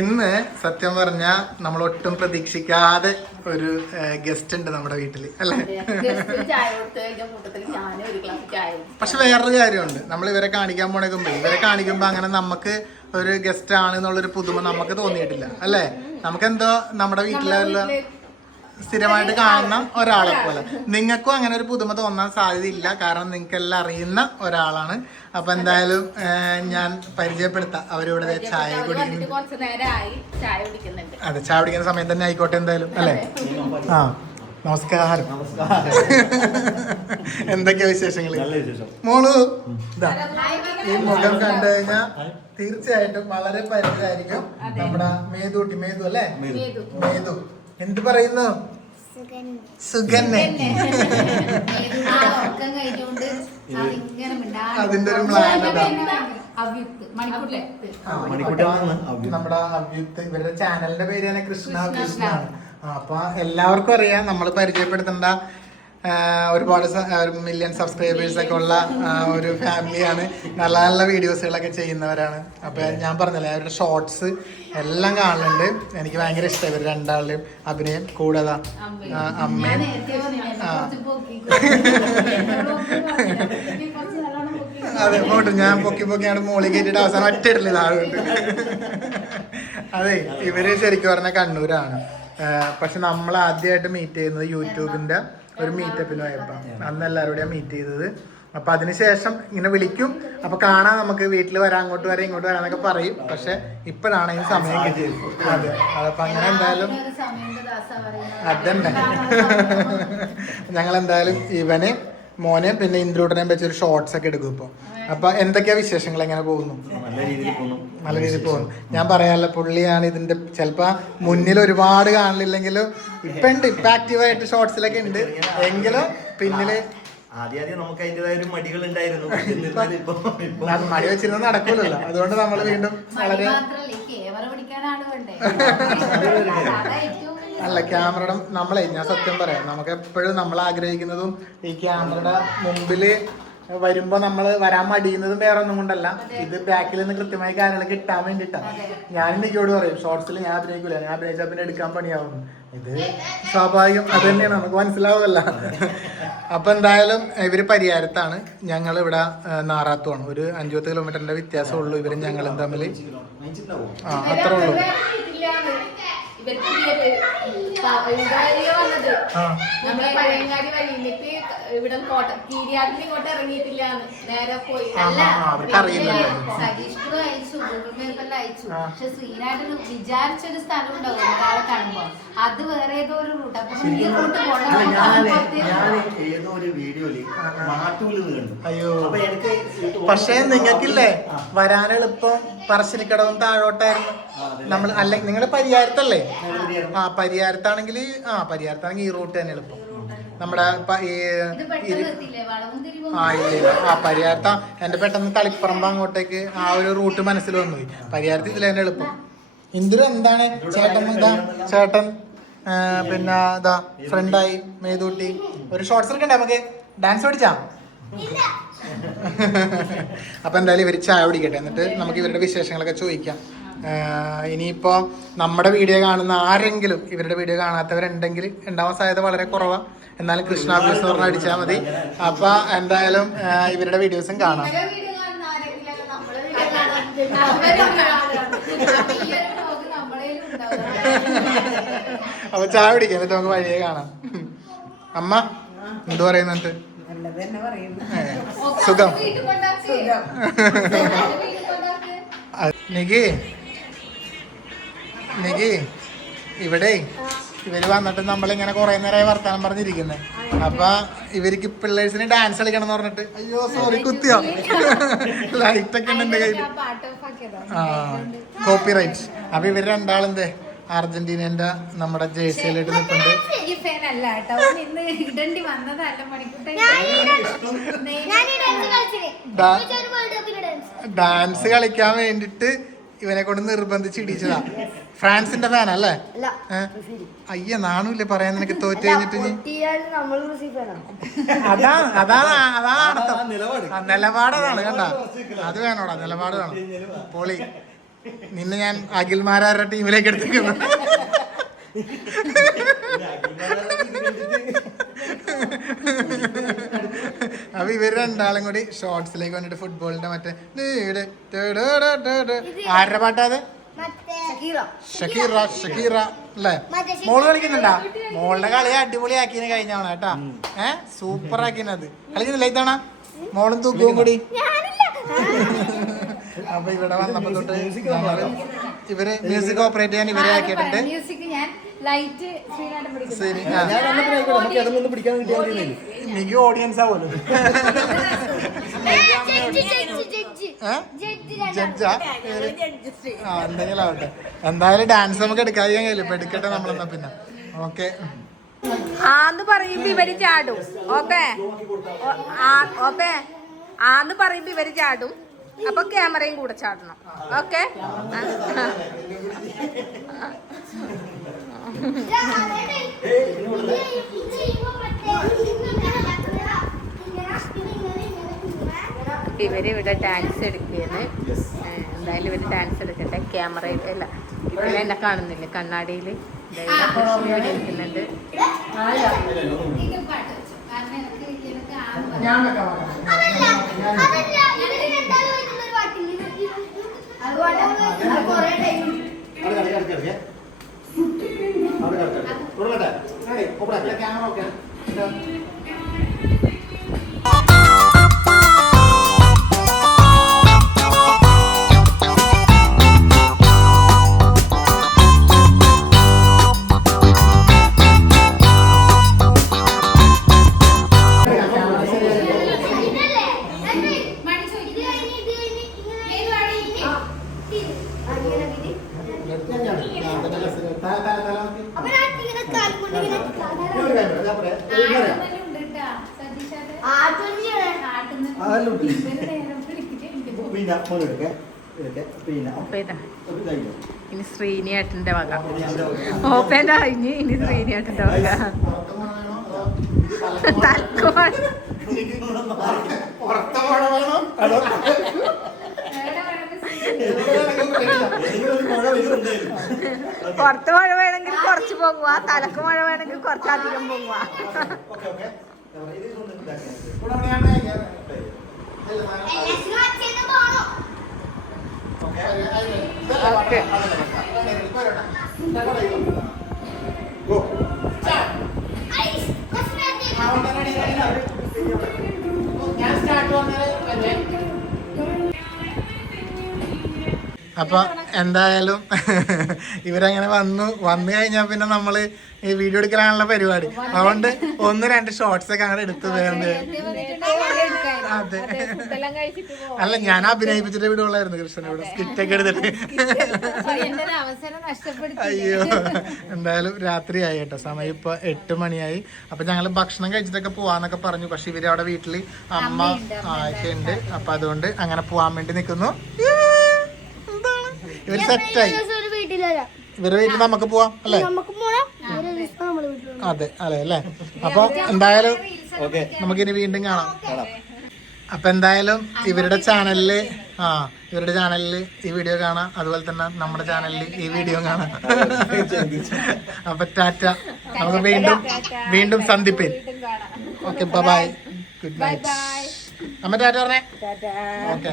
ഇന്ന് സത്യം പറഞ്ഞ നമ്മൾ ഒട്ടും പ്രതീക്ഷിക്കാതെ ഒരു ഗസ്റ്റ് ഉണ്ട് നമ്മുടെ വീട്ടില് അല്ലേ? പക്ഷെ വേറൊരു കാര്യമുണ്ട്, നമ്മൾ ഇവരെ കാണിക്കാൻ പോണേക്കുമ്പോ അങ്ങനെ നമുക്ക് ഒരു ഗസ്റ്റ് ആണ് എന്നുള്ളൊരു പുതുമ നമുക്ക് തോന്നിയിട്ടില്ല അല്ലേ? നമുക്കെന്തോ നമ്മുടെ വീട്ടിലെ സ്ഥിരമായിട്ട് കാണുന്ന ഒരാളെ പോലെ. നിങ്ങൾക്കും അങ്ങനെ ഒരു പുതുമ തോന്നാൻ സാധ്യതയില്ല, കാരണം നിങ്ങൾക്ക് എല്ലാം അറിയുന്ന ഒരാളാണ്. അപ്പൊ എന്തായാലും ഞാൻ പരിചയപ്പെടുത്താം. അവരിവിടെ ചായ കുടിക്കുന്നുണ്ട്. അതെ, ചായ കുടിക്കുന്ന സമയം തന്നെ ആയിക്കോട്ടെ എന്തായാലും അല്ലേ? ആ, നമസ്കാരം. എന്തൊക്കെയാ വിശേഷങ്ങൾ മോളു? ഈ മുഖം കണ്ടു കഴിഞ്ഞാൽ തീർച്ചയായിട്ടും വളരെ പരിചയമായിരിക്കും. നമ്മുടെ മേതു അല്ലേ? മേതു എന്ത് പറയുന്നു? സുഗന്നെ. അതിന്റെ ഒരു നമ്മുടെ അവ്യുത്ത്. ഇവരുടെ ചാനലിന്റെ പേര് തന്നെ കൃഷ്ണ. അപ്പൊ എല്ലാവർക്കും അറിയാം, നമ്മൾ പരിചയപ്പെടുത്തേണ്ട ഒരുപാട് മില്യൺ സബ്സ്ക്രൈബേഴ്സ് ഒക്കെ ഉള്ള ഒരു ഫാമിലിയാണ്. നല്ല നല്ല വീഡിയോസുകളൊക്കെ ചെയ്യുന്നവരാണ്. അപ്പൊ ഞാൻ പറഞ്ഞല്ലേ, അവരുടെ ഷോർട്സ് എല്ലാം കാണുന്നുണ്ട്. എനിക്ക് ഭയങ്കര ഇഷ്ടം ഇവർ രണ്ടാളുടെയും അഭിനയം. കൂടാതെ അമ്മയും അതെ പോട്ട് ഞാൻ പൊക്കിയാണ് മോളി കയറ്റിട്ട് അവസാനം ഒറ്റയിട്ടില്ല താഴോട്ട്. അതെ, ഇവര് ശരിക്കും പറഞ്ഞ കണ്ണൂരാണ്. പക്ഷെ നമ്മൾ ആദ്യമായിട്ട് മീറ്റ് ചെയ്യുന്നത് യൂട്യൂബിന്റെ ഒരു മീറ്റപ്പിന് പോയപ്പോ. അന്ന് എല്ലാവരോടെയും മീറ്റ് ചെയ്തത്. അപ്പൊ അതിനുശേഷം ഇങ്ങനെ വിളിക്കും, അപ്പൊ കാണാൻ നമുക്ക് വീട്ടിൽ വരാം, അങ്ങോട്ട് വരാം ഇങ്ങോട്ട് വരാന്നൊക്കെ പറയും. പക്ഷെ ഇപ്പോഴാണ് ഇതിന് സമയം കിട്ടിയത്. അതെ, അതപ്പൊ അങ്ങനെ എന്തായാലും അതന്നെ ഞങ്ങൾ എന്തായാലും ഇവന് മോനെ പിന്നെ ഇന്ദ്രൂട്ടനെയും വെച്ചൊരു ഷോർട്സ് ഒക്കെ എടുക്കും ഇപ്പൊ. അപ്പൊ എന്തൊക്കെയാ വിശേഷങ്ങൾ, എങ്ങനെ പോകുന്നു? നല്ല രീതിയിൽ പോകുന്നു. ഞാൻ പറയാനുള്ള പുള്ളിയാണ് ഇതിന്റെ ചിലപ്പോ മുന്നിൽ ഒരുപാട് കാണില്ലെങ്കിലും ഇപ്പൊ ആക്റ്റീവായിട്ട് ഷോർട്സിലൊക്കെ ഉണ്ട്. എങ്കിലും പിന്നില് നമുക്ക് അതിൻ്റെതായ ഒരു മടികൾ ഉണ്ടായിരുന്നു. മടി വെച്ചിരുന്നത് നടക്കൂലല്ലോ. അതുകൊണ്ട് നമ്മൾ വീണ്ടും വളരെ അല്ല ക്യാമറയുടെ ഞാൻ സത്യം പറയാം, നമുക്ക് എപ്പോഴും നമ്മൾ ആഗ്രഹിക്കുന്നതും ഈ ക്യാമറയുടെ മുമ്പില് വരുമ്പോ നമ്മൾ വരാൻ മടിയുന്നതും വേറെ ഒന്നും കൊണ്ടല്ല. ഇത് ബാക്കിൽ നിന്ന് കൃത്യമായി കാര്യങ്ങൾ കിട്ടാൻ വേണ്ടിയിട്ടാണ്. ഞാൻ നിന്നോട് പറയും, ഷോർട്സിൽ ഞാൻ അഭിനയിക്കൂല, ഞാൻ അഭിനയിച്ചാൽ പിന്നെ എടുക്കാൻ പണിയാവുന്നു. ഇത് സ്വാഭാവികം, അത് തന്നെയാണ്, നമുക്ക് മനസ്സിലാവുമല്ല. അപ്പൊ എന്തായാലും ഇവര് പരിയാരത്താണ്, ഞങ്ങൾ ഇവിടെ നാറാത്തുമാണ്. ഒരു 50 കിലോമീറ്ററിന്റെ വ്യത്യാസമുള്ളൂ ഇവരും ഞങ്ങളും തമ്മിൽ. അത്രേ ഉള്ളൂ. നമ്മളെ പഴയങ്ങാടി വഴിയിലേക്ക് ഇവിടെ കീരിയാട്ടിൽ ഇറങ്ങിയിട്ടില്ല, നേരെ പോയി. സജീഷ്പുരം അയച്ചു, ഗൂഗിൾ മാപ്പെല്ലാം അയച്ചു. പക്ഷെ ശ്രീനായിട്ട് വിചാരിച്ചൊരു സ്ഥലം ഉണ്ടാവും ആളെ കാണുമ്പോ, അത് വേറെ ഏതോ ഒരു റൂട്ട്. അപ്പൊ ഈ റൂട്ട് ഏതോ ഒരു വീഡിയോയില് അയ്യോ, പക്ഷെ നിങ്ങൾക്കില്ലേ വരാൻ എളുപ്പം പറശ്ശിനിക്കടവും താഴോട്ടായിരുന്നു. നമ്മൾ അല്ലെങ്കിൽ നിങ്ങൾ പരിയാരത്തല്ലേ? പരിയാരത്താണെങ്കിൽ ഈ റൂട്ട് തന്നെ എളുപ്പം. നമ്മുടെ പരിയാരത്ത എന്റെ പെട്ടെന്ന് തളിപ്പറമ്പ് അങ്ങോട്ടേക്ക് ആ ഒരു റൂട്ട് മനസ്സിൽ വന്നു. പരിയാരത്ത് ഇതിൽ തന്നെ എളുപ്പം. ഇന്ദിര എന്താണ് ചേട്ടൻ പിന്നെ ഇതാ ഫ്രണ്ടായി മേതൂട്ടി. ഒരു ഷോർട്സ് എടുക്കണ്ടേ നമുക്ക്? ഡാൻസ് പഠിച്ചാ? അപ്പൊ എന്തായാലും ഇവര് ചായ കുടിക്കട്ടെ, എന്നിട്ട് നമുക്ക് ഇവരുടെ വിശേഷങ്ങളൊക്കെ ചോദിക്കാം. ഇനിയിപ്പോ നമ്മുടെ വീഡിയോ കാണുന്ന ആരെങ്കിലും ഇവരുടെ വീഡിയോ കാണാത്തവരുണ്ടെങ്കിൽ ഉണ്ടാവാൻ സാധ്യത വളരെ കുറവാണ്. എന്നാലും കൃഷ്ണ ബ്ലൂസ് പറഞ്ഞ് അടിച്ചാൽ മതി. അപ്പൊ എന്തായാലും ഇവരുടെ വീഡിയോസും കാണാം. അപ്പൊ ചായ കുടിക്കാം, എന്നിട്ട് നമുക്ക് വഴിയെ കാണാം. അമ്മ എന്തു പറയുന്നുണ്ട്? സുഖം. നികി ഇവിടെ ഇവര് വന്നിട്ട് നമ്മളിങ്ങനെ കുറെ നേരമായി വർത്താനം പറഞ്ഞിരിക്കുന്നത്. അപ്പൊ ഇവർക്ക് പിള്ളേഴ്സിന് ഡാൻസ് കളിക്കണം എന്ന് പറഞ്ഞിട്ട്, അയ്യോ സോറി കുത്തിയോ, ലൈറ്റ് ഒക്കെ ഉണ്ട് എന്റെ കയ്യിൽ. Copyright. അപ്പൊ ഇവര് രണ്ടാളെന്തേ അർജന്റീനന്റെ നമ്മുടെ ജേഴ്സിയിലിട്ട് നിൽക്കുന്നുണ്ട്. ഡാൻസ് കളിക്കാൻ വേണ്ടിട്ട് ഇവനെ കൊണ്ട് നിർബന്ധിച്ച് ഇടിച്ചതാ. ഫ്രാൻസിന്റെ ഫാൻ അല്ലേ? അയ്യ നാണൂല്ലേ പറയാൻ, നിനക്ക് തോറ്റ് കഴിഞ്ഞിട്ട്. അതാണ് നിലപാടതാണ് കണ്ട. അത് വേണോടാ, നിലപാട് വേണം. പൊളി. നിന്നെ ഞാൻ അഖിൽമാരാരുടെ ടീമിലേക്ക് എടുത്തിരിക്കുന്നു. അപ്പൊ ഇവര് രണ്ടാളും കൂടി ഷോർട്സിലേക്ക് വന്നിട്ട് ഫുട്ബോളിന്റെ മറ്റേ ആരുടെ പാട്ടാ അത്? ഷക്കീറ അല്ലേ? മോള് കളിക്കുന്നുണ്ടാ? മോളുടെ കളി അടിപൊളിയാക്കിന് കഴിഞ്ഞ തവണ കേട്ടാ. സൂപ്പർ ആക്കിനത്. കളിക്കുന്നില്ല ഇത്തവണ? മോളും തൂക്കവും കൂടി. അപ്പൊ ഇവിടെ വന്നപ്പോ തൊട്ട് ഇവര് മ്യൂസിക് ഓപ്പറേറ്റ് ചെയ്യാൻ ഇവരെ ആക്കിയിട്ടുണ്ട്. ശരി, എനിക്ക് ഓഡിയൻസ് ആവുമല്ലോ. ജഡ്ജാ? എന്തെങ്കിലും ആവട്ടെ. എന്തായാലും ഡാൻസ് നമുക്ക് എടുക്കാതിരിക്കാൻ കഴിയില്ല. ഇപ്പൊ എടുക്കട്ടെ നമ്മളെന്നാ പിന്നെ. ഓക്കെ, ആന്ന് പറയുമ്പോ ഇവര് ചാടും. ഓക്കെ ഓക്കെ, ആന്ന് പറയുമ്പോ ഇവര് ചാടും. അപ്പൊ ക്യാമറയും കൂടെ ചാടണം. ഓക്കെ, ഇവര് ഇവിടെ ഡാൻസ് എടുക്കുകയാണ്. എന്തായാലും ഇവര് ഡാൻസ് എടുക്കട്ടെ. ക്യാമറയിൽ അല്ല, ഇവരെ എന്നെ കാണുന്നില്ല, കണ്ണാടിയിൽ ഇരിക്കുന്നുണ്ട്. ഇനി ശ്രീനിയേട്ടന്റെ വക. ഓപ്പേന്റെ കഴിഞ്ഞ് ഇനി ശ്രീനിയേട്ടന്റെ വക. പുറത്ത് മഴ വേണമെങ്കിൽ കുറച്ച് പോകുക, തലക്ക് മഴ വേണമെങ്കിൽ കുറച്ചധികം പോകുക. അപ്പൊ എന്തായാലും ഇവരങ്ങനെ വന്നു കഴിഞ്ഞാൽ പിന്നെ നമ്മള് ഈ വീഡിയോ എടുക്കലാണുള്ള പരിപാടി. അതുകൊണ്ട് 1-2 ഷോർട്സ് ഒക്കെ അങ്ങനെ എടുത്തു വേണ്ടത്. അതെ, അല്ല ഞാൻ അഭിനയിപ്പിച്ചിട്ട് വീഡിയോ ഉള്ളായിരുന്നു കൃഷ്ണനോട് സ്കിറ്റൊക്കെ എടുത്തിട്ട്. അയ്യോ, എന്തായാലും രാത്രിയായി കേട്ടോ. സമയം ഇപ്പൊ 8 മണിയായി. അപ്പൊ ഞങ്ങള് ഭക്ഷണം കഴിച്ചിട്ടൊക്കെ പോവാന്നൊക്കെ പറഞ്ഞു. പക്ഷെ ഇവര് അവിടെ വീട്ടില് അമ്മ ആയിട്ടുണ്ട്. അപ്പൊ അതുകൊണ്ട് അങ്ങനെ പോവാൻ വേണ്ടി നിൽക്കുന്നു. ഇവര് സെറ്റായി. ഇവരുടെ വീട്ടിൽ നമുക്ക് പോവാം അല്ലേ? അതെ അതെ അല്ലേ? അപ്പൊ എന്തായാലും നമുക്കിനി വീണ്ടും കാണാം. അപ്പൊ എന്തായാലും ഇവരുടെ ചാനലില് ഈ വീഡിയോ കാണാം. അതുപോലെ തന്നെ നമ്മുടെ ചാനലിൽ ഈ വീഡിയോ കാണാം. അപ്പൊ ടാറ്റ. നമുക്ക് വീണ്ടും സന്ധിപ്പിൻ. Okay, bye, good night. അമ്മ ടാറ്റ പറഞ്ഞേ. ഓക്കെ.